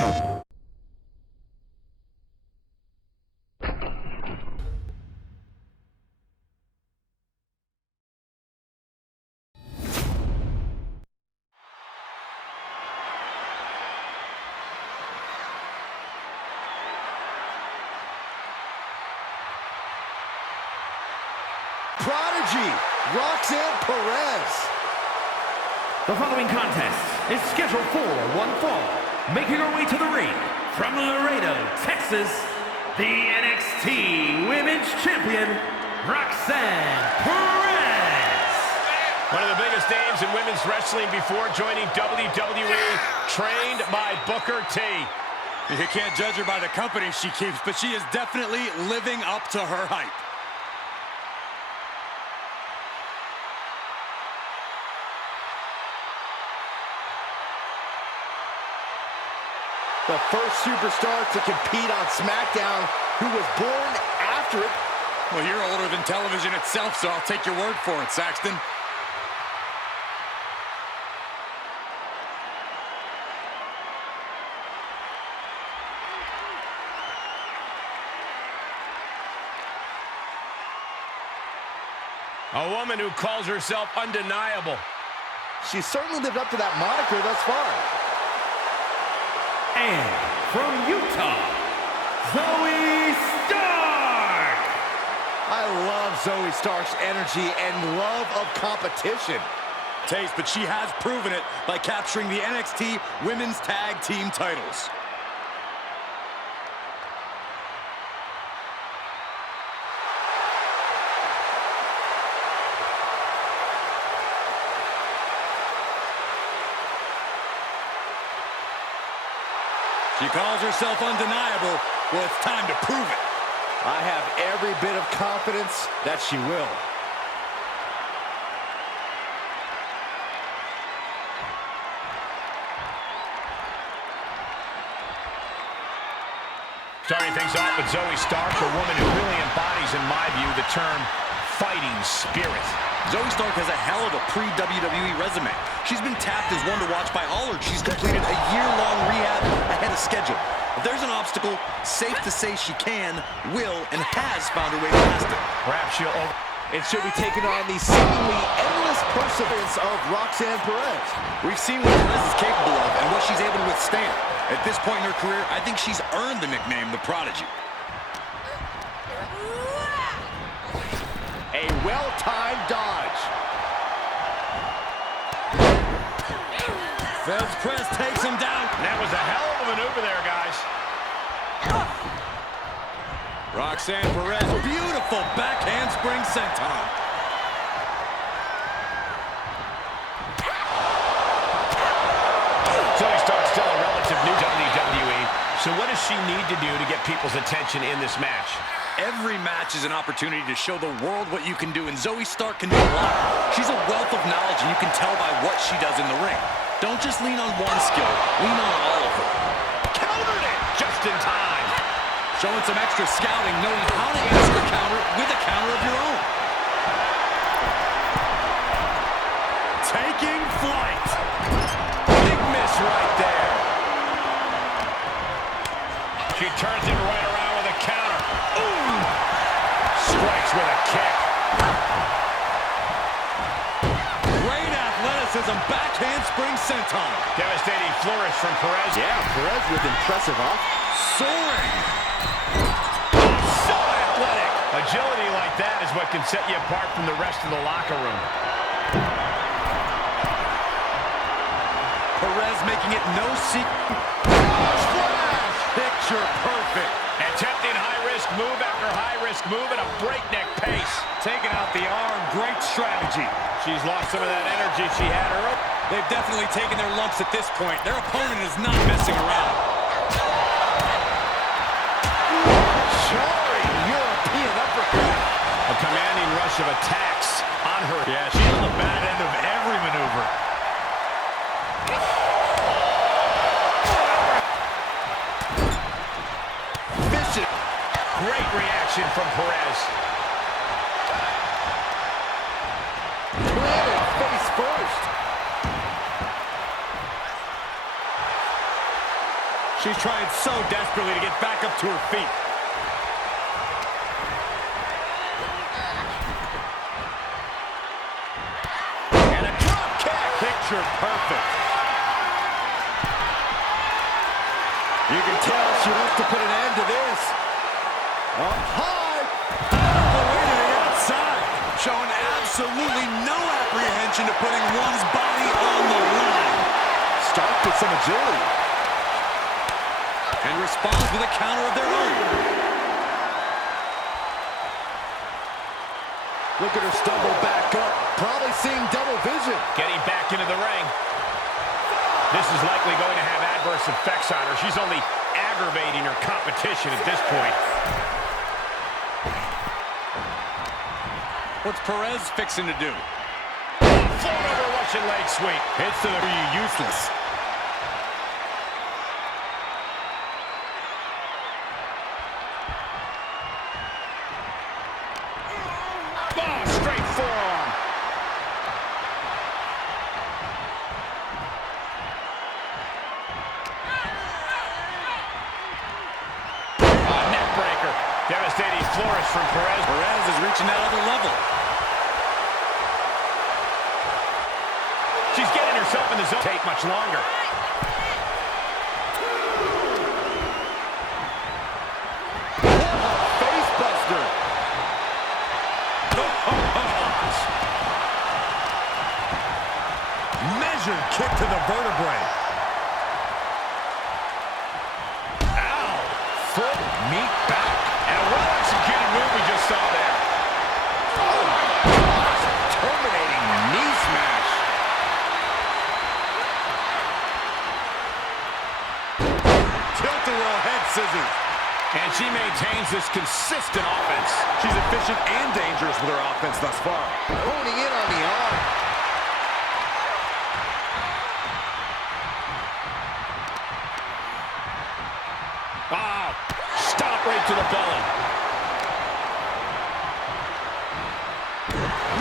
Prodigy, Roxanne Perez. The following contest is scheduled for one fall. Making her way to the ring from Laredo, Texas, the NXT Women's Champion, Roxanne Perez. One of the biggest names in women's wrestling before joining WWE, trained by Booker T. You can't judge her by the company she keeps, but she is definitely living up to her hype. The first superstar to compete on SmackDown who was born after it. Well, you're older than television itself, so I'll take your word for it, Saxton. A woman who calls herself undeniable. She certainly lived up to that moniker thus far. And from Utah, Zoe Stark. I love Zoe Stark's energy and love of competition. Taste, but she has proven it by capturing the NXT Women's Tag Team titles. She calls herself undeniable. Well, it's time to prove it. I have every bit of confidence that she will. Starting things off with Zoe Stark, a woman who really embodies, in my view, the term fighting spirit. Zoe Stark has a hell of a pre-WWE resume. She's been tapped as one to watch by all, and she's completed a year-long rehab ahead of schedule. If there's an obstacle, safe to say she can, will, and has found her way past it. Perhaps she'll And she'll be taking on the seemingly endless perseverance of Roxanne Perez. We've seen what Perez is capable of and what she's able to withstand. At this point in her career, I think she's earned the nickname the Prodigy. A well-timed dodge. Feds press takes him down. That was a hell of a maneuver there, guys. Roxanne Perez, beautiful back handspring senton. Zoe Stark's still a relative new WWE, so what does she need to do to get people's attention in this match? Every match is an opportunity to show the world what you can do, and Zoe Stark can do a lot. She's a wealth of knowledge, and you can tell by what she does in the ring. Don't just lean on one skill, lean on all of her. Countered it just in time. Showing some extra scouting, knowing how to answer a counter with a counter of your own. Taking flight. Big miss right there. She turns it right around with a counter. Ooh! Strikes with a kick. Great athleticism, back handspring senton. Devastating flourish from Perez. Yeah, Perez with impressive offense. Soaring. So athletic. Agility like that is what can set you apart from the rest of the locker room. Perez making it no secret. Splash! Picture perfect. Attempting high-risk move after high-risk move at a breakneck pace. Taking out the arm, great strategy. She's lost some of that energy she had earlier. They've definitely taken their lumps at this point. Their opponent is not messing around. Jarring European uppercut. A commanding rush of attacks on her. Yeah, she's on the bad end of every maneuver. Vicious. Great reaction from Perez. Planted face first. She's trying so desperately to get back up to her feet. And a drop kick. Picture perfect. You can tell she wants to put an end to this. Up high. All the way to the outside. Showing absolutely no apprehension to putting one's body on the line. Stark with some agility. And responds with a counter of their own. Look at her stumble back up. Probably seeing double vision. Getting back into the ring. This is likely going to have adverse effects on her. She's only aggravating her competition at this point. What's Perez fixing to do? Float over Russian leg sweep. Hits to the useless. Oh, straight forearm. Neck breaker. Devastating flourish from Perez. Perez is reaching that other level. She's getting herself in the zone. Take much longer. Face buster. Measured kick to the vertebrae. Ow. Foot, meat, back. And a well-executed move we just saw there. Oh my gosh. Terminating knee smash. Tilt-a-whirl head scissors. And she maintains this consistent offense. She's efficient and dangerous with her offense thus far. Honing in on the arm. Ah, stop right to the belly.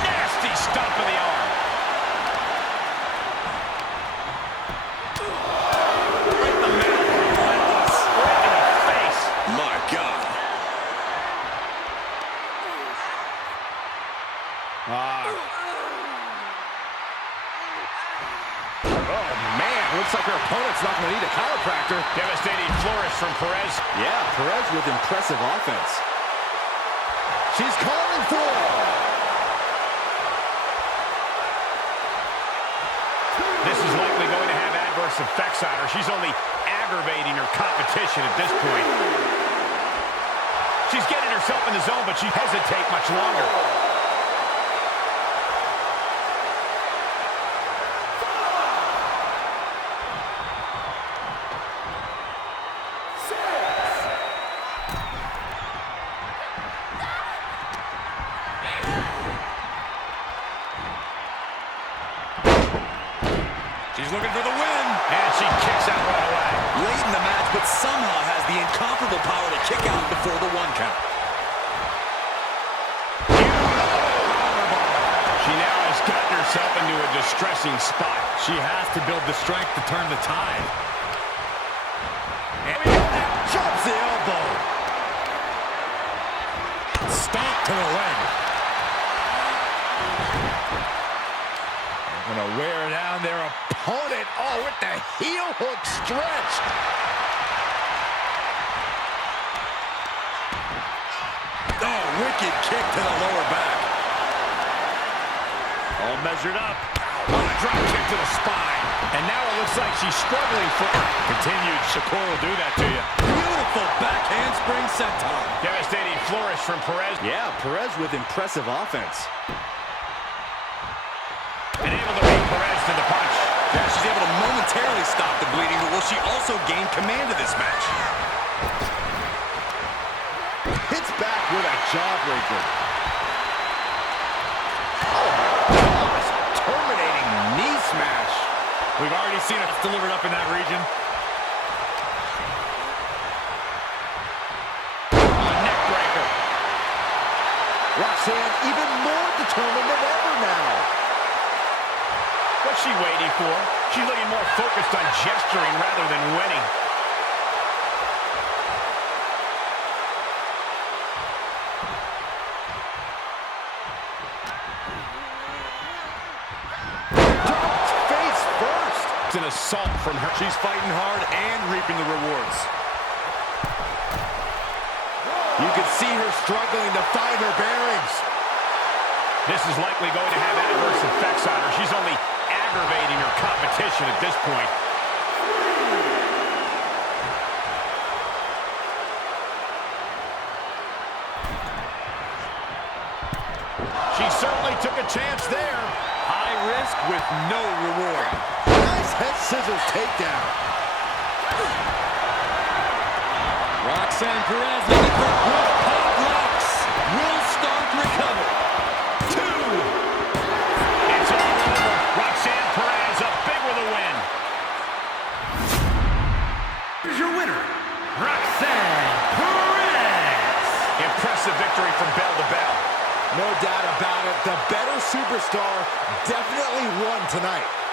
Nasty stomp of the arm. Right in the middle. Relentless. Right in the face. My God. Oh man, looks like her opponent's not going to need a chiropractor. Devastating flourish from Perez. Yeah, Perez with impressive offense. She's calling for it. This is likely going to have adverse effects on her. She's only aggravating her competition at this point. She's getting herself in the zone, but she hesitates much longer. She's looking for the win. And she kicks out right away. Late in the match, but somehow has the incomparable power to kick out before the 1 count. She now has gotten herself into a distressing spot. She has to build the strength to turn the tide. And Chops the elbow. stomp to the leg. Gonna wear down their opponent. Oh, with the heel hook stretched. Oh, wicked kick to the lower back. All measured up. Oh, a drop kick to the spine. And now it looks like she's struggling for continued. Shakur will do that to you. Beautiful back handspring senton. Devastating flourish from Perez. Yeah, Perez with impressive offense. And able to beat Perez to the punch. Yeah, she's able to momentarily stop the bleeding, but will she also gain command of this match? Hits back with a jawbreaker. Oh my gosh, terminating knee smash. We've already seen it delivered up in that region. Neck breaker. Roxanne even more determined than ever now. What's she waiting for? She's looking more focused on gesturing rather than winning. assault from her. She's fighting hard and reaping the rewards. You can see her struggling to find her bearings. This is likely going to have adverse effects on her. She's only aggravating her competition at this point. She certainly took a chance there. High risk with no reward. Nice head scissors takedown. Roxanne Perez looking for pop locks. Will Stark recover? 2. It's all over. Roxanne Perez up big with a win. Here's your winner, Roxanne Perez. Impressive victory from bell to bell. No doubt about it. The better superstar definitely won tonight.